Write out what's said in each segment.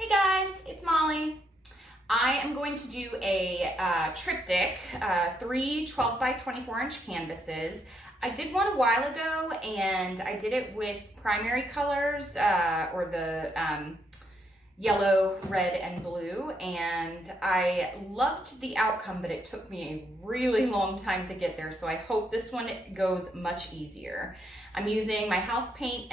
Hey guys, it's Molly. I am going to do a triptych, three 12 by 24 inch canvases. I did one a while ago and I did it with primary colors or the yellow, red, and blue, and I loved the outcome, but it took me a really long time to get there, so I hope this one goes much easier. I'm using my house paint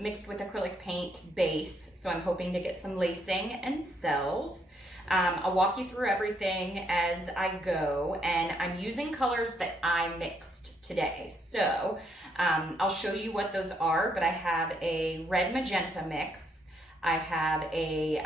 mixed with acrylic paint base, so I'm hoping to get some lacing and cells. I'll walk you through everything as I go, and I'm using colors that I mixed today. So I'll show you what those are, but I have a red magenta mix. I have a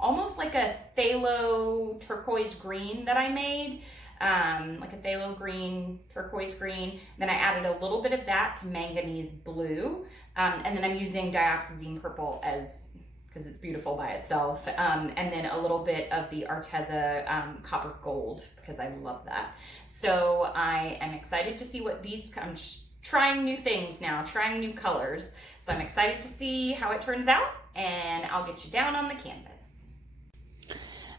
almost like a phthalo turquoise green that I made, like a phthalo green, turquoise green. Then I added a little bit of that to manganese blue, and then I'm using dioxazine purple as because it's beautiful by itself, and then a little bit of the Arteza copper gold because I love that. So I am excited to see what these. I'm just trying new things now, trying new colors. So I'm excited to see how it turns out, and I'll get you down on the canvas.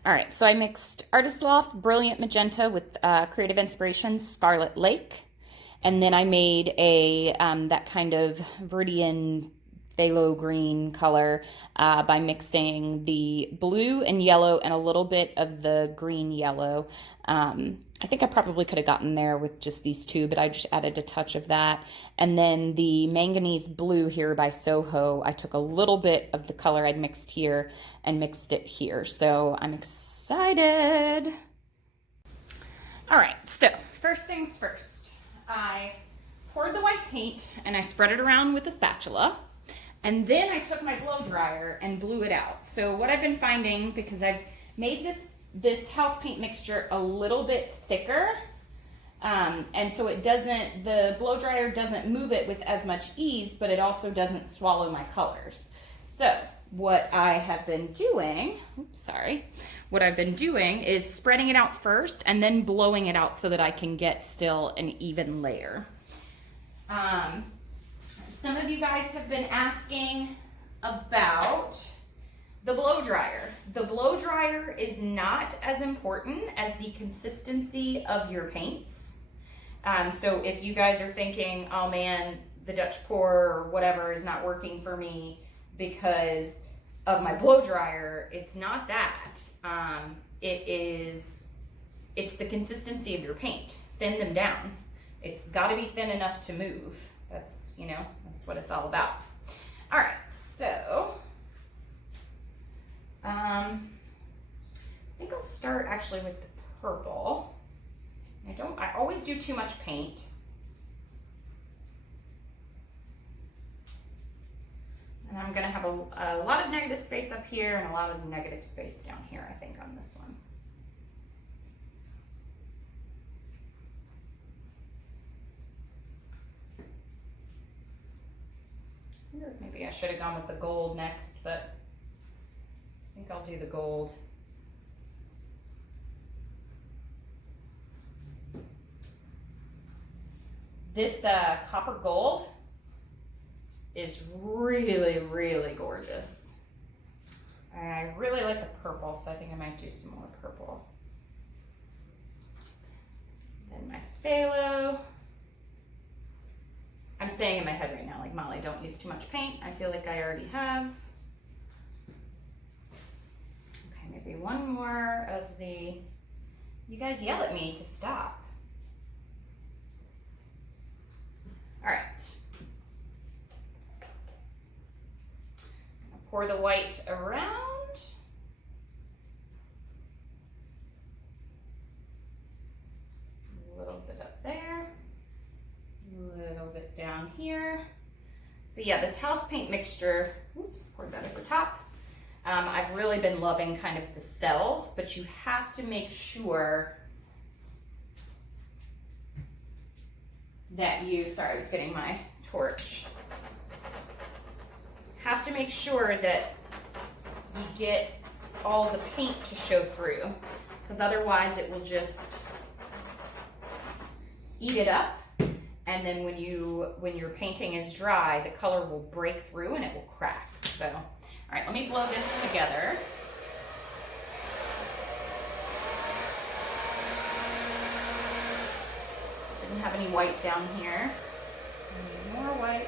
All right, so I mixed Artist Loft Brilliant Magenta with Creative Inspirations Scarlet Lake, and then I made a that kind of Viridian phthalo green color by mixing the blue and yellow and a little bit of the green yellow. I think I probably could have gotten there with just these two, but I just added a touch of that. And then the manganese blue here by Soho, I took a little bit of the color I'd mixed here and mixed it here. So I'm excited. All right, so first things first. I poured the white paint and I spread it around with a spatula. And then I took my blow dryer and blew it out. So what I've been finding, because I've made this house paint mixture a little bit thicker, and so it doesn't, the blow dryer doesn't move it with as much ease, but it also doesn't swallow my colors. So what I have been doing, what I've been doing is spreading it out first and then blowing it out so that I can get still an even layer. Some of you guys have been asking about the blow dryer. The blow dryer is not as important as the consistency of your paints. So if you guys are thinking, oh man, the Dutch pour or whatever is not working for me because of my blow dryer, it's not that. It's the consistency of your paint. Thin them down. It's got to be thin enough to move. That's, that's what it's all about. All right, so I think I'll start actually with the purple. I always do too much paint. And I'm gonna have a lot of negative space up here and a lot of negative space down here, I think, on this one. I wonder if maybe I should have gone with the gold next, but I think I'll do the gold. This copper gold is really, really gorgeous. I really like the purple, so I think I might do some more purple. Then my phthalo. I'm saying in my head right now, like, Molly, don't use too much paint. I feel like I already have. Okay, maybe one more of the, you guys yell at me to stop. All right. Pour the white around. A little bit up there. A little bit down here. So yeah, this house paint mixture, oops, poured that over top. I've really been loving kind of the cells, but you have to make sure that you, sorry, I was getting my torch. Have to make sure that you get all the paint to show through, because otherwise it will just eat it up. And then when your painting is dry, the color will break through and it will crack. So All right, let me blow this together. Didn't have any white down here. I need more white.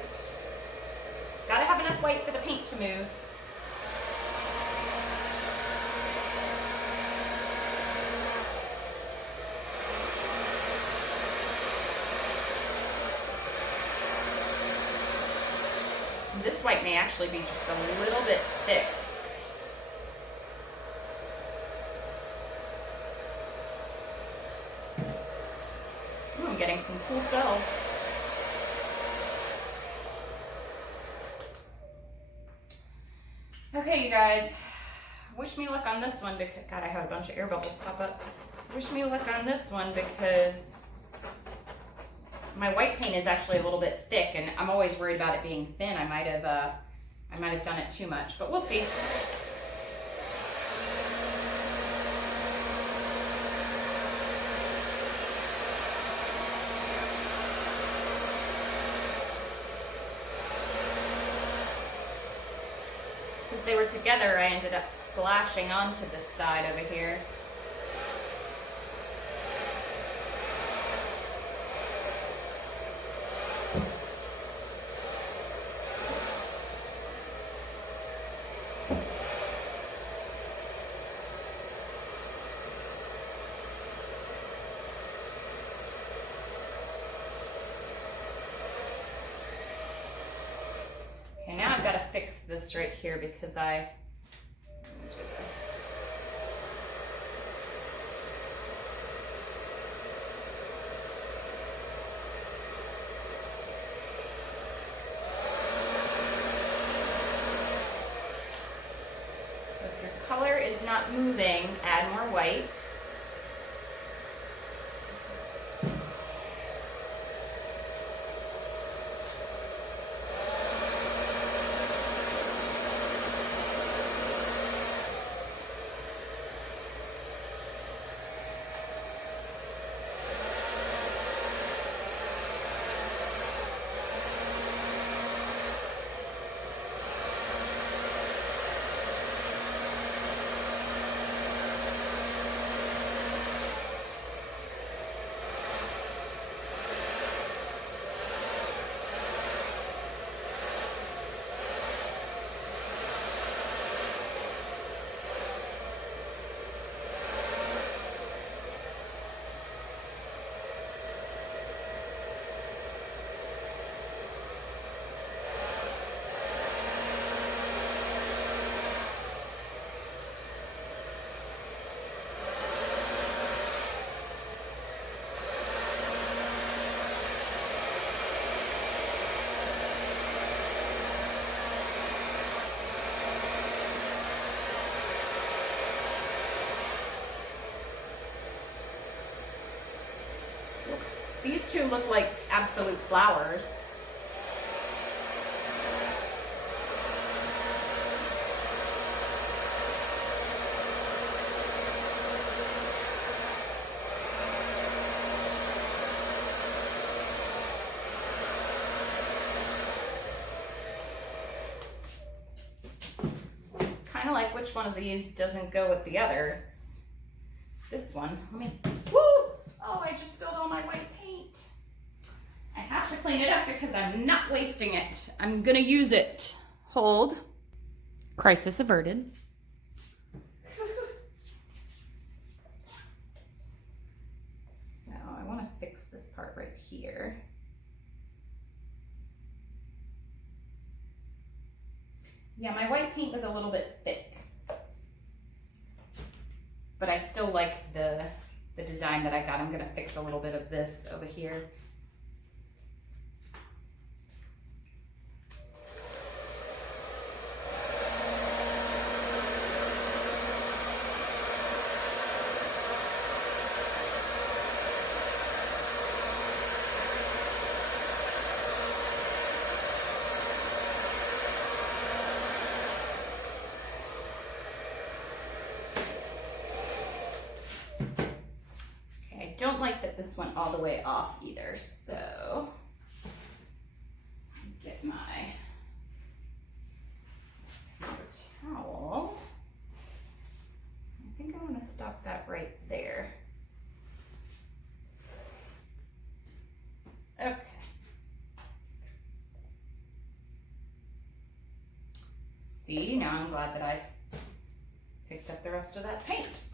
Gotta have enough white for the paint to move. This white may actually be just a little bit thick. Ooh, I'm getting some cool cells. Okay, you guys, wish me luck on this one because, God, I had a bunch of air bubbles pop up. Wish me luck on this one because my white paint is actually a little bit thick, and I'm always worried about it being thin. I might have done it too much, but we'll see. Because they were together, I ended up splashing onto this side over here. Okay, now I've got to fix this right here because let me do this. So if your color is not moving, add more white. These two look like absolute flowers. Kind of like which one of these doesn't go with the other. It's this one. Let me, woo! Oh, I just spilled all my white paint. I have to clean it up because I'm not wasting it. I'm gonna use it. Hold. Crisis averted. So I want to fix this part right here. Yeah, my white paint was a little bit thick, but I still like the design that I got. I'm gonna fix a little bit of this over here. Don't like that this went all the way off either, so get my I'm glad that I picked up the rest of that paint.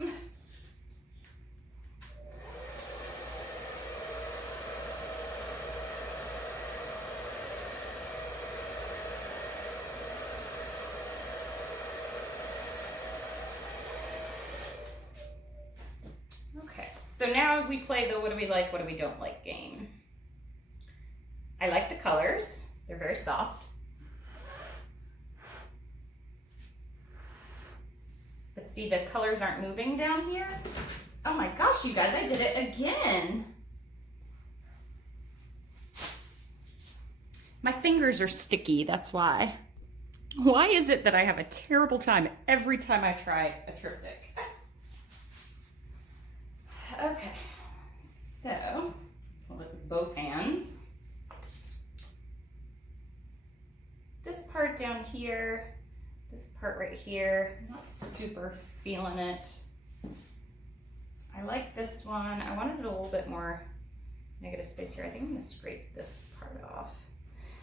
Okay, so now we play the what do we like, what do we don't like game. I like the colors. They're very soft. But see, the colors aren't moving down here. Oh my gosh, you guys, I did it again. My fingers are sticky, that's why. Why is it that I have a terrible time every time I try a triptych? Okay, so hold it with both hands. This part down here, this part right here, I'm not super feeling it. I like this one. I wanted it a little bit more negative space here. I think I'm gonna scrape this part off.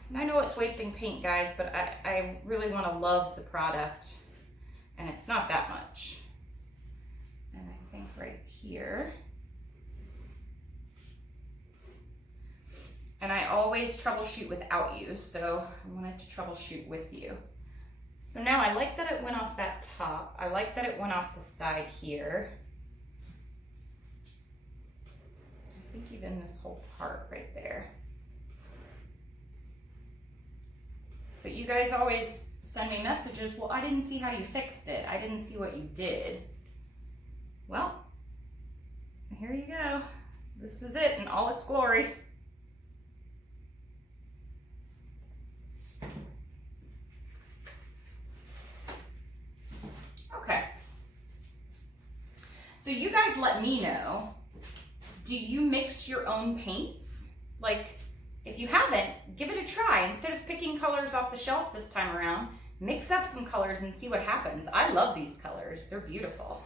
And I know it's wasting paint, guys, but I really wanna love the product, and it's not that much. And I think right here. And I always troubleshoot without you, so I wanted to troubleshoot with you. So now I like that it went off that top. I like that it went off the side here. I think even this whole part right there. But you guys always send me messages, well, I didn't see how you fixed it. I didn't see what you did. Well, here you go. This is it in all its glory. Okay. So you guys let me know, do you mix your own paints? Like, if you haven't, give it a try. Instead of picking colors off the shelf this time around, mix up some colors and see what happens. I love these colors. They're beautiful.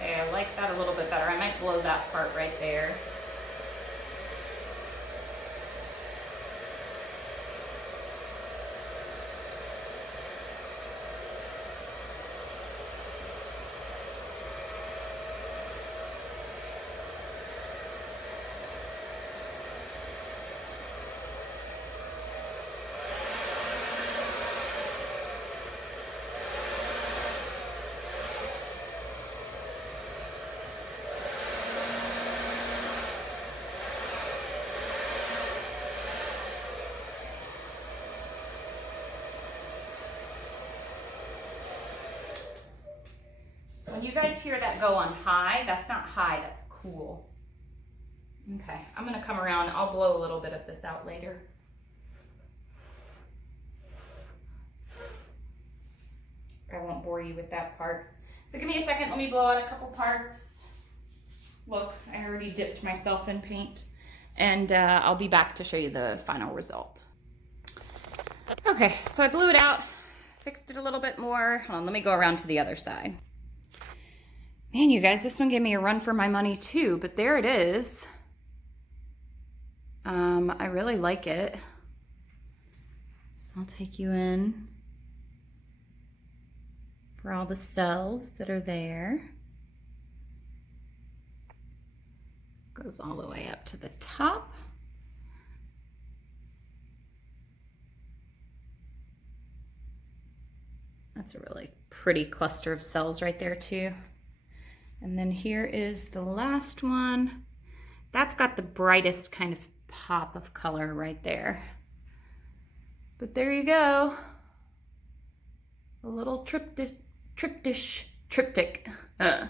Okay, I like that a little bit better. I might blow that part right there. When you guys hear that go on high, that's not high, that's cool. Okay, I'm gonna come around. I'll blow a little bit of this out later. I won't bore you with that part. So give me a second, let me blow out a couple parts. Look, I already dipped myself in paint, and I'll be back to show you the final result. Okay, so I blew it out, fixed it a little bit more. Hold on, let me go around to the other side. Man, you guys, this one gave me a run for my money too, but there it is. I really like it. So I'll take you in for all the cells that are there. Goes all the way up to the top. That's a really pretty cluster of cells right there too. And then here is the last one. That's got the brightest kind of pop of color right there. But there you go. A little triptych. All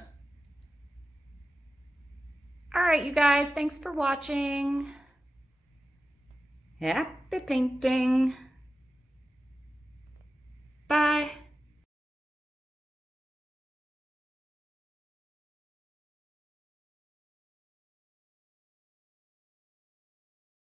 right, you guys, thanks for watching. Happy painting. Bye.